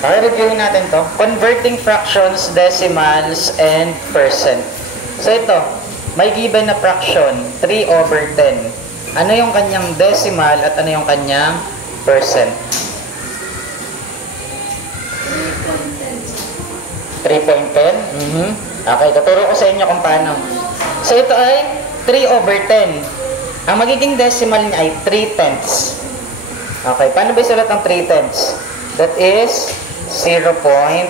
Okay, reviewin natin to. Converting fractions, decimals, and percent. So ito, may given na fraction, 3/10. Ano yung kanyang decimal at ano yung kanyang percent? 3.10? Okay, tuturo ko sa inyo kung paano. So ito ay 3/10. Ang magiging decimal niya ay 3/10. Okay, paano ba isulat ang 3/10? That is 0.3.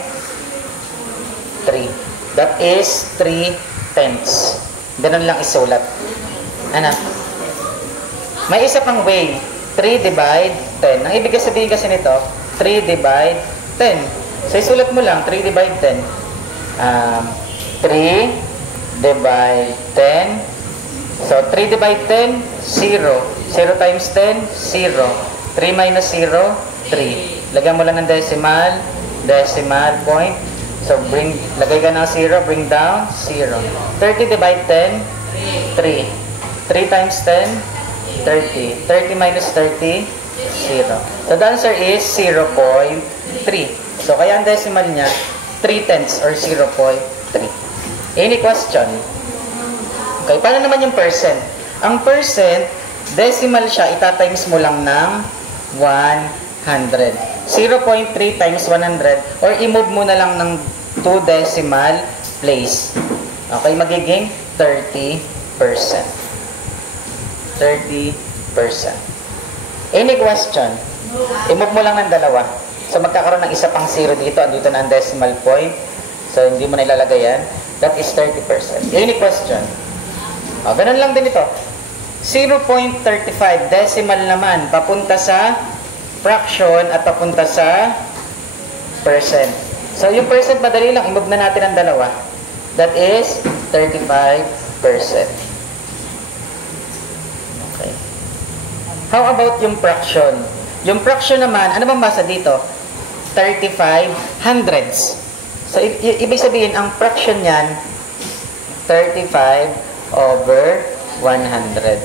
That is 3/10. Ganun lang isulat. Ano? May isa pang way. 3 divide 10. Ang ibig sabihin kasi nito, 3 divide 10. So isulat mo lang, 3 divide 10. 3 divide 10. So 3 divide 10, 0. 0 times 10, 0. 3 minus 0, 3. Lagyan mo lang ng decimal, decimal point. So, lagay ka ng 0, bring down, 0. 30 divide 10, 3. 3 times 10, 30. 30 minus 30, 0. So, the answer is 0.3. So, kaya ang decimal niya, 3/10 or 0.3. Any question? Okay, paano naman yung percent? Ang percent, decimal siya, itatimes mo lang ng 100. 0.3 times 100 or i-move mo na lang ng 2 decimal place. Okay, magiging 30%. 30%. Any question? I-move mo lang ng dalawa. So, magkakaroon ng isa pang 0 dito. Andito na ang decimal point. So, hindi mo na ilalagay yan. That is 30%. Any question? O, ganun lang din ito. 0.35 decimal naman papunta sa fraction at papunta sa percent. So yung percent madali lang, i-move na natin ang dalawa. That is 35%. Okay. How about yung fraction? Yung fraction naman, ano bang basa dito? 35 hundreds. So ibig sabihin ang fraction niyan 35/100.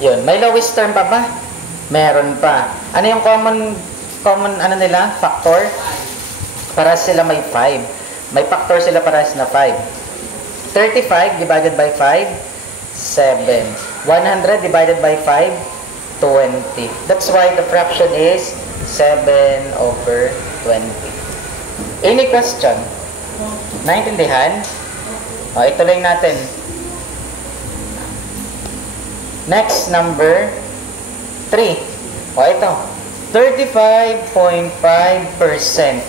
Yun. May lowest term pa ba? Meron pa. Ano yung common ano nila? Factor? Para sila may 5. May factor sila para na 5. 35 divided by 5, 7. 100 divided by 5, 20. That's why the fraction is 7/20. Any question? Naintindihan? O, ituloy natin. Next, number 3. O, ito. 35.5%.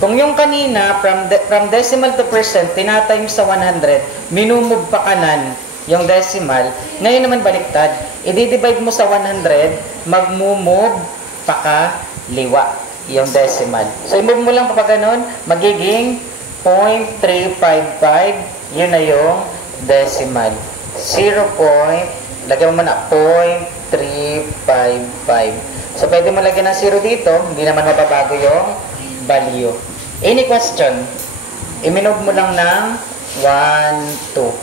Kung yung kanina, from decimal to percent, tinatimes sa 100, minumove pa kanan yung decimal. Ngayon naman baliktad. I-divide mo sa 100, magmumove pa kaliwa yung decimal. So, i-move mo lang pa ganun, magiging 0.355. Yun na yung decimal. 0. Lagyan mo na 0.355. So, pwede mo lagyan ng 0 dito. Hindi naman mababago yung value. Any question? I-move mo lang ng 1, 2.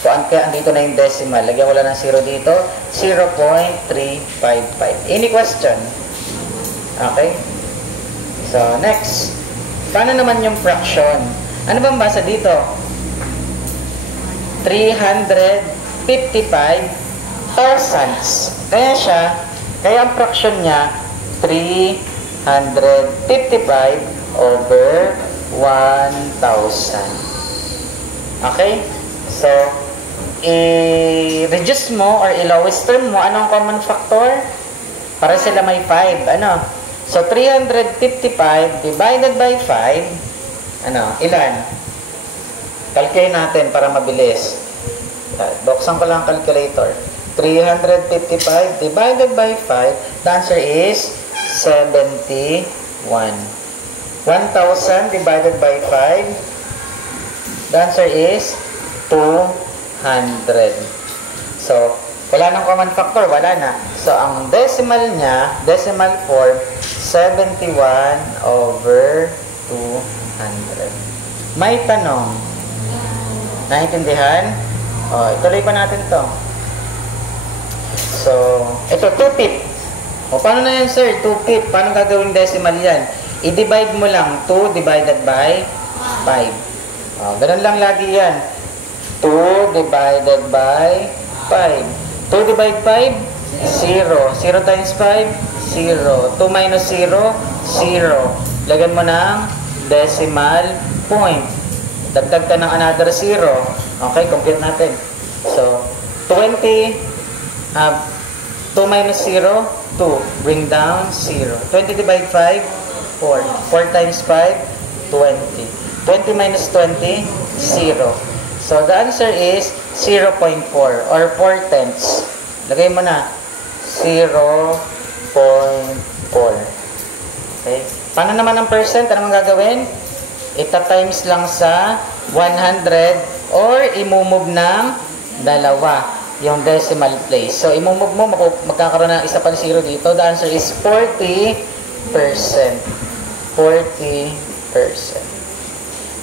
So, kaya andito na yung decimal. Lagyan mo lang ng 0 dito. 0.355. Any question? Okay? So, next. Paano naman yung fraction? Ano bang basa dito? 355 thousandths. Kaya ang fraction niya 355/1000. Okay? So, i-reduce mo or i-lowest term mo, anong common factor? Para sila may 5. Ano? So, 355 divided by 5, ano? Ilan? Calculate natin para mabilis. Buksan ko lang ang calculator. 355 divided by 5, the answer is 71. 1,000 divided by 5, the answer is 200. So, wala nang common factor, wala na. So, ang decimal niya, decimal form, 71/200. May tanong. Naintindihan? O, ituloy pa natin to. So, ito, 2 pip. O, paano na yan, sir? 2 pip. Paano gagawing decimal yan? I-divide mo lang 2 divided by 5. Ganun lang lagi yan. 2 divided by 5. 2 divide 5, 0. 0 times 5, 0. 2 minus 0, 0. Lagyan mo ng decimal point. Dagdag ka ng another 0. Okay, complete natin. So, 20, 2 minus 0, 2. Bring down 0. 20 divide 5, 4. 4 times 5, 20. 20 minus 20, 0. So, the answer is 0.4 or 4 tenths. Lagay mo na 0.4. Okay. Paano naman ang percent? Ano ang gagawin? Ita-times lang sa 100 or imumove ng dalawa yung decimal place. So, imumove mo, magkakaroon ng isa pang 0 dito. The answer is 40%. 40%.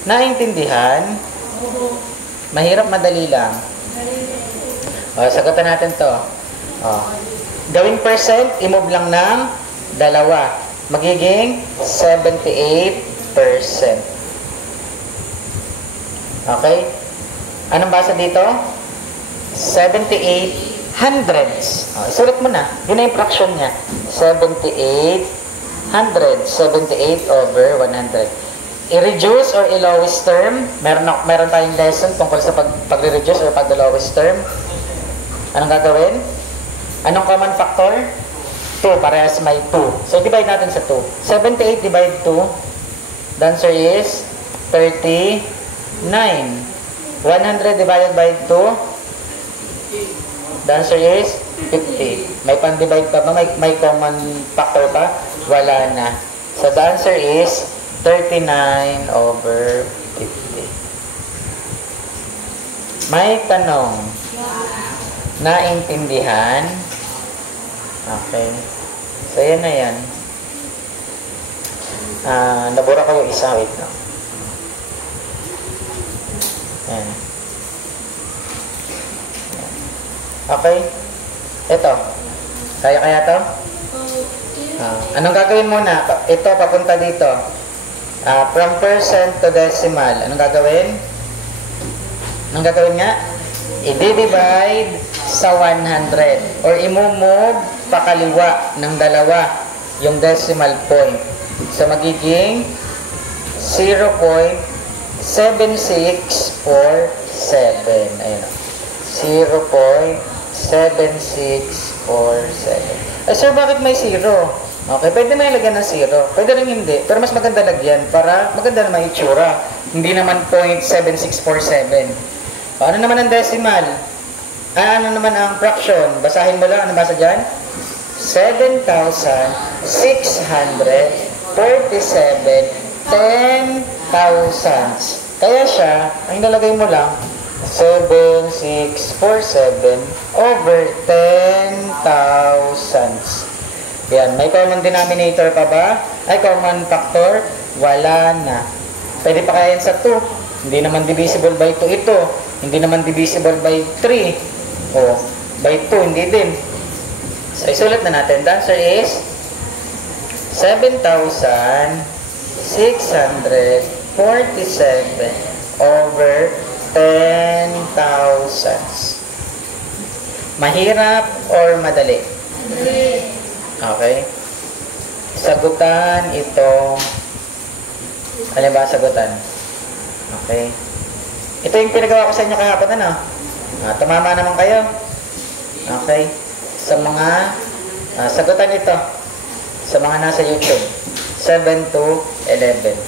Naintindihan? Mahirap, madali lang. Sagutan natin to. Gawing percent, imove lang ng dalawa. Magiging 78%. Okay? Anong basa dito? 78 hundreds. Isulat mo na. Yun na yung fraction niya. 78 hundreds. 78 over 100. I-reduce or i-lowest term. Meron tayong lesson tungkol sa pag-reduce or pag-lowest term. Anong gagawin? Anong common factor? 2. Parehas may 2. So, divide natin sa 2. 78 divide 2. The answer is 39. 100 divided by 2. The answer is 50. May pan-divide pa ba? May common factor pa? Wala na. So, the answer is 39 over 50. May tanong. Naintindihan? Okay. So, yan na yan. Nabura ko yung isa. Wait lang. Yan. Okay. Ito. Kaya to? Anong gagawin muna? Ito, papunta dito. From percent to decimal. Anong gagawin? Anong gagawin nga? I-divide sa 100 or i-move pakaliwa ng dalawa yung decimal point. So, magiging 0.7647. Ayun. 0.7647. Sir, bakit may 0? Okay, pwede na ilagyan ng 0. Pwede rin hindi. Pero mas maganda lagyan para maganda naman itsura. Hindi naman 0.7647. Ano naman ang decimal? Ano naman ang fraction? Basahin mo lang. Ano basa dyan? 7,647 10 thousands. Kaya siya, ang nalagay mo lang, 7,647 over 10 thousands. Yan, may common denominator pa ba? Ay, common factor? Wala na. Pwede pa kaya yan sa 2. Hindi naman divisible by 2 ito. Hindi naman divisible by 3. O, by 2, hindi din. So, isulat na natin. The answer is 7,647 over 10 thousands. Mahirap or madali? Okay. Sagutan itong, alam ba sagutan? Okay. Ito yung pinagawa ko sa inyo kahapon, ano? Tumama naman kayo. Okay. Sa mga, sagutan ito. Sa mga nasa YouTube. 7 to 11.